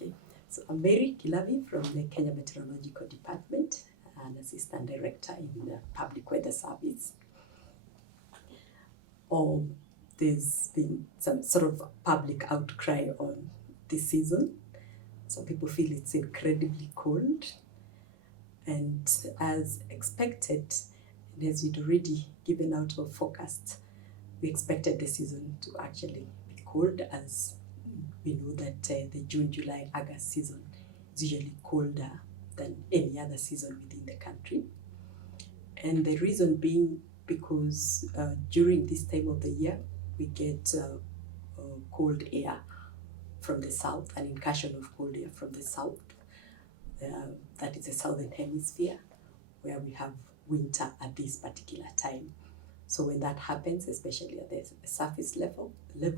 Okay. So I'm Mary Kilavi from the Kenya Meteorological Department, an Assistant Director in the Public Weather Service. There's been some sort of public outcry on this season. Some people feel it's incredibly cold. And as expected, and as we'd already given out our forecast, we expected the season to actually be cold, as we know that the June, July, August season is usually colder than any other season within the country. And the reason being because during this time of the year, we get cold air from the south, an incursion of cold air from the south. That is the southern hemisphere, where we have winter at this particular time. So when that happens, especially at the surface level, then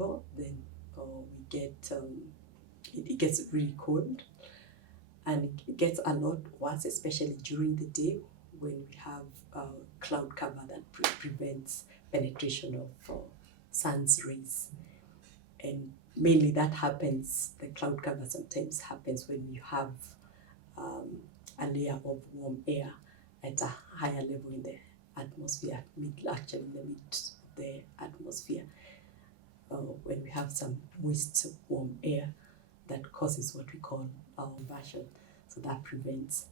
we get it gets really cold, and it gets a lot worse, especially during the day when we have cloud cover that prevents penetration of sun's rays. And mainly that happens, the cloud cover sometimes happens when you have a layer of warm air at a higher level in the atmosphere, actually in the mid of the atmosphere, when we have some moist warm air that causes what we call inversion. So that prevents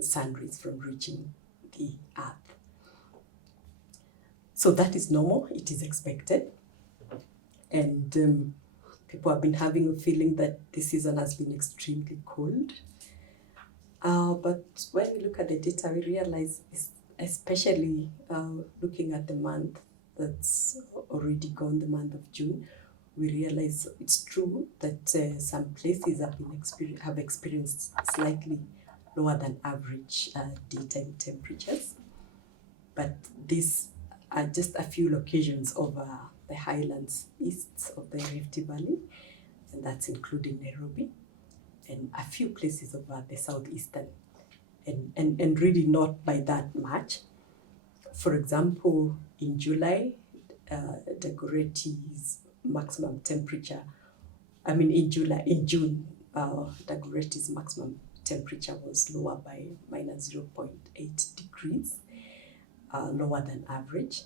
sun rays from reaching the earth. So that is normal, it is expected. And people have been having a feeling that this season has been extremely cold. But when we look at the data, we realize, especially looking at the month that's already gone, the month of June, we realize it's true that some places have experienced slightly lower than average daytime temperatures. But these are just a few locations over the highlands east of the Rift Valley, and that's including Nairobi, and a few places over the southeastern, and really not by that much. For example, in July, Dagoretti's maximum temperature, in June, Dagoretti's maximum temperature was lower by minus 0.8 degrees, lower than average.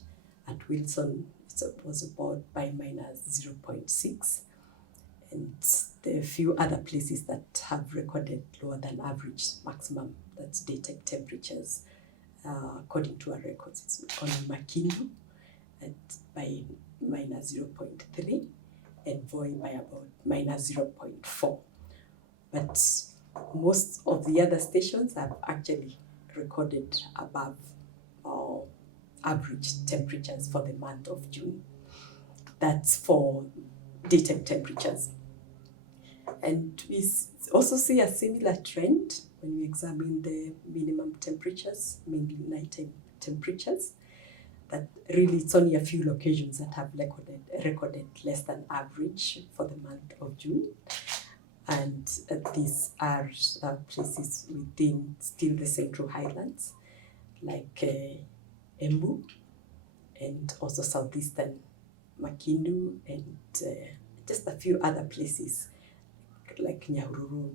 At Wilson, it was about by minus 0.6. And there are a few other places that have recorded lower than average maximum, that's daytime temperatures, according to our records. It's on Makindu by minus 0.3 and Voi by about minus 0.4. But most of the other stations have actually recorded above average temperatures for the month of June. That's for daytime temperatures. And we also see a similar trend when we examine the minimum temperatures, mainly nighttime temperatures, that really it's only a few locations that have recorded less than average for the month of June. And these are places within still the Central Highlands, like Embu, and also southeastern Makindu, and just a few other places like Nyahururu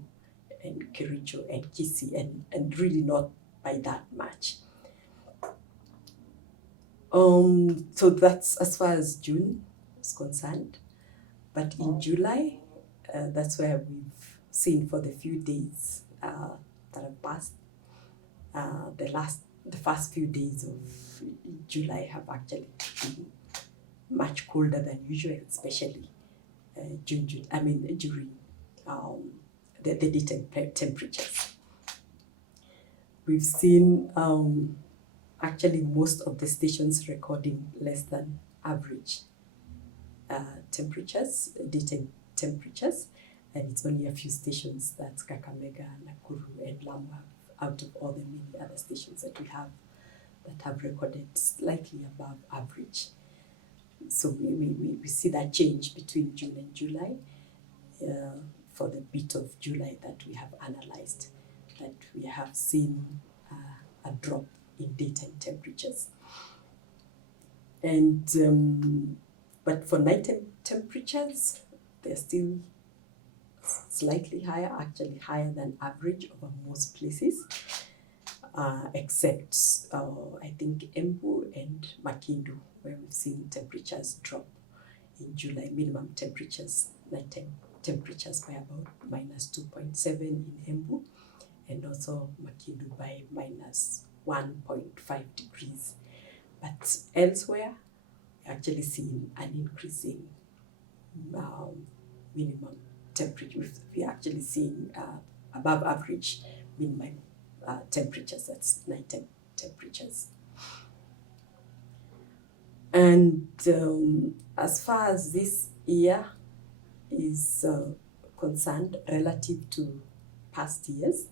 and Kericho and Kisii, and really not by that much. So that's as far as June is concerned. But in July, that's where we've seen for the few days that have passed, the first few days of July have actually been much colder than usual, especially during the daytime temperatures. We've seen actually most of the stations recording less than average temperatures, daytime temperatures, and it's only a few stations, that's Kakamega, Nakuru, and Lamu, out of all the many other stations that we have that have recorded slightly above average. So we see that change between June and July. For the bit of July that we have analyzed, that we have seen a drop in daytime temperatures. And but for nighttime temperatures, they're still slightly higher, actually higher than average over most places, except I think Embu and Makindu, where we've seen temperatures drop in July. Minimum temperatures, nighttime temperatures by about -2.7 in Embu, and also Makindu by -1.5 degrees. But elsewhere, we're actually seeing an increase in minimum temperature. We're actually seeing above average minimum temperatures, that's nighttime temperatures. And as far as this year is concerned, relative to past years,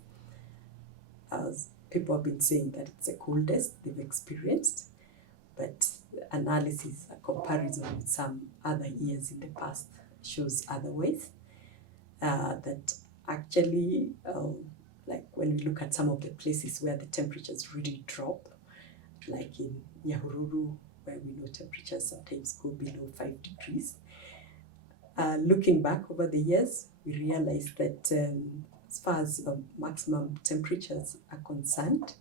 as people have been saying that it's the coldest they've experienced, but analysis, a comparison with some other years in the past shows otherwise. That actually, like when we look at some of the places where the temperatures really drop, like in Nyahururu, where we know temperatures sometimes go below 5 degrees. Looking back over the years, we realize that as far as maximum temperatures are concerned,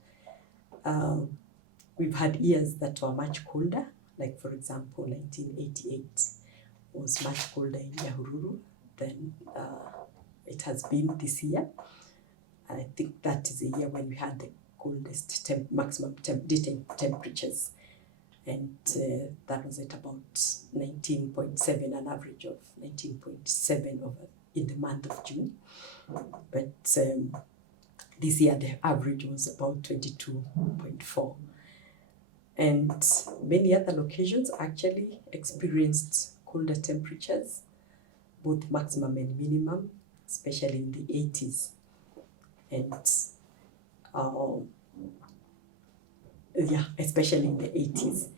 we've had years that were much colder, like for example, 1988 was much colder in Nyahururu than it has been this year. And I think that is a year when we had the coldest maximum daytime temperatures, and that was at about 19.7, an average of 19.7 over in the month of June. But this year the average was about 22.4. And many other locations actually experienced colder temperatures, both maximum and minimum, especially in the 80s. And especially in the 80s.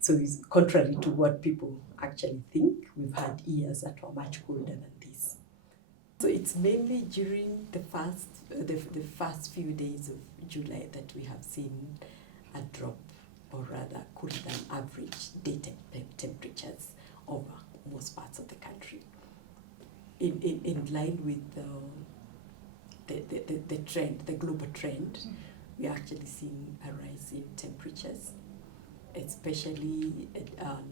So it's contrary to what people actually think. We've had years that were much colder than this. So it's mainly during the first few days of July that we have seen a drop, or rather cooler than average daytime temperatures over most parts of the country. In line with the trend, the global trend, we're actually seeing a rise in temperatures, especially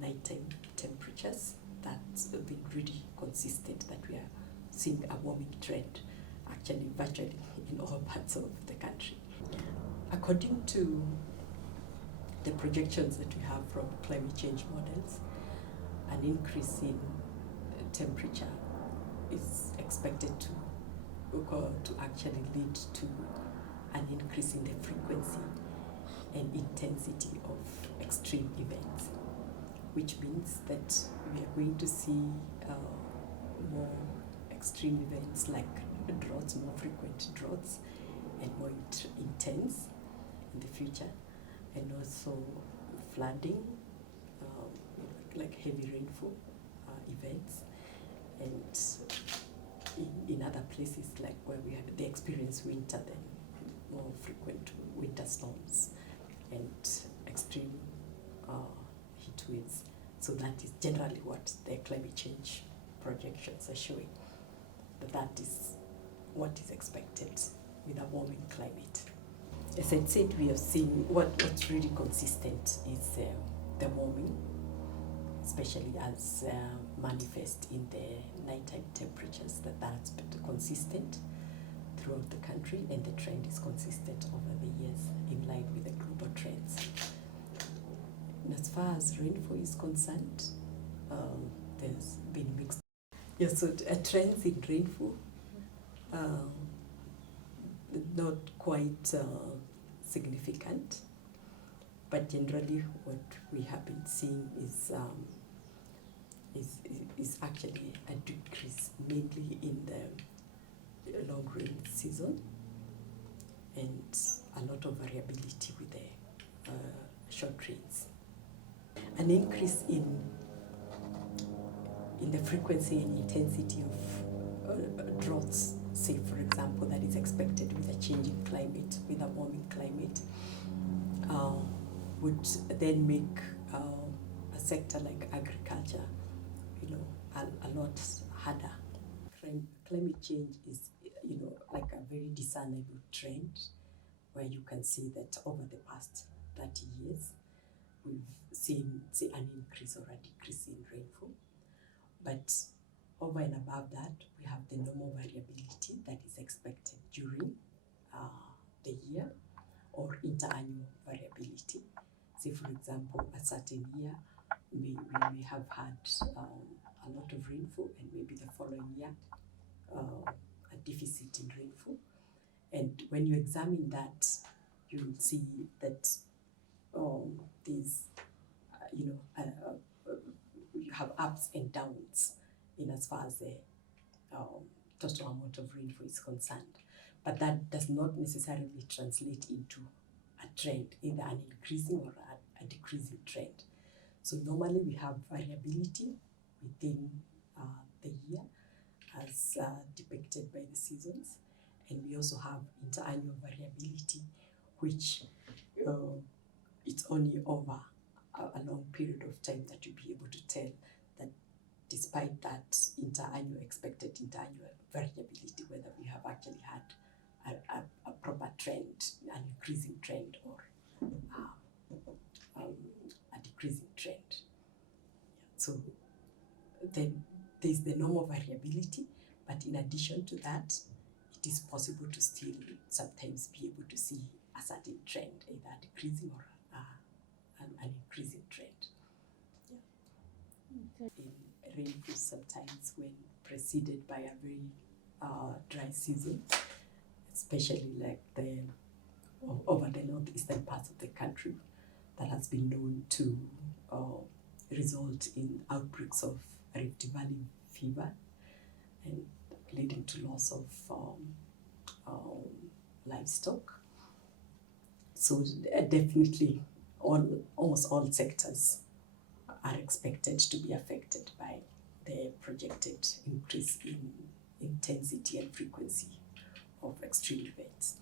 nighttime temperatures. That's been really consistent, that we are seeing a warming trend, actually virtually in all parts of the country. According to the projections that we have from climate change models, an increase in temperature is expected to actually lead to an increase in the frequency and intensity of extreme events, which means that we are going to see more extreme events like droughts, more frequent droughts, and more intense in the future, and also flooding, like heavy rainfall events, and in other places like where they experience winter, then more frequent winter storms and extreme heat waves. So that is generally what the climate change projections are showing. That is what is expected with a warming climate. As I said, we have seen what's really consistent is the warming, especially as manifest in the nighttime temperatures, that's been consistent throughout the country, and the trend is consistent over the years in line with the global trends. And as far as rainfall is concerned, there's been mixed. Yeah, so trends in rainfall, not quite significant, but generally what we have been seeing is actually a decrease, mainly in the long rain season, and a lot of variability with the short rains. An increase in the frequency and intensity of droughts, say for example, that is expected with a changing climate, with a warming climate, would then make a sector like agriculture, a lot harder. climate change is, like a very discernible trend where you can see that over the past 30 years, we've seen, say, an increase or a decrease in rainfall. But over and above that, we have the normal variability that is expected during the year, or interannual variability. Say, for example, a certain year, we may have had a lot of rainfall, and maybe the following year, a deficit in rainfall. And when you examine that, you will see that these, you have ups and downs in as far as the total amount of rainfall is concerned. But that does not necessarily translate into a trend, either an increasing or a decreasing trend. So normally we have variability within the year as depicted by the seasons. And we also have interannual variability, which it's only over a long period of time that you'll be able to tell that despite that expected interannual variability, whether we have actually had a proper trend, an increasing trend, or a decreasing trend. So then there's the normal variability, but in addition to that, it is possible to still sometimes be able to see a certain trend, either a decreasing or an increasing trend. Yeah. In rainfall, sometimes when preceded by a very dry season, especially like over the northeastern parts of the country, that has been known to result in outbreaks of Rift Valley fever and leading to loss of livestock. So definitely almost all sectors are expected to be affected by the projected increase in intensity and frequency of extreme events.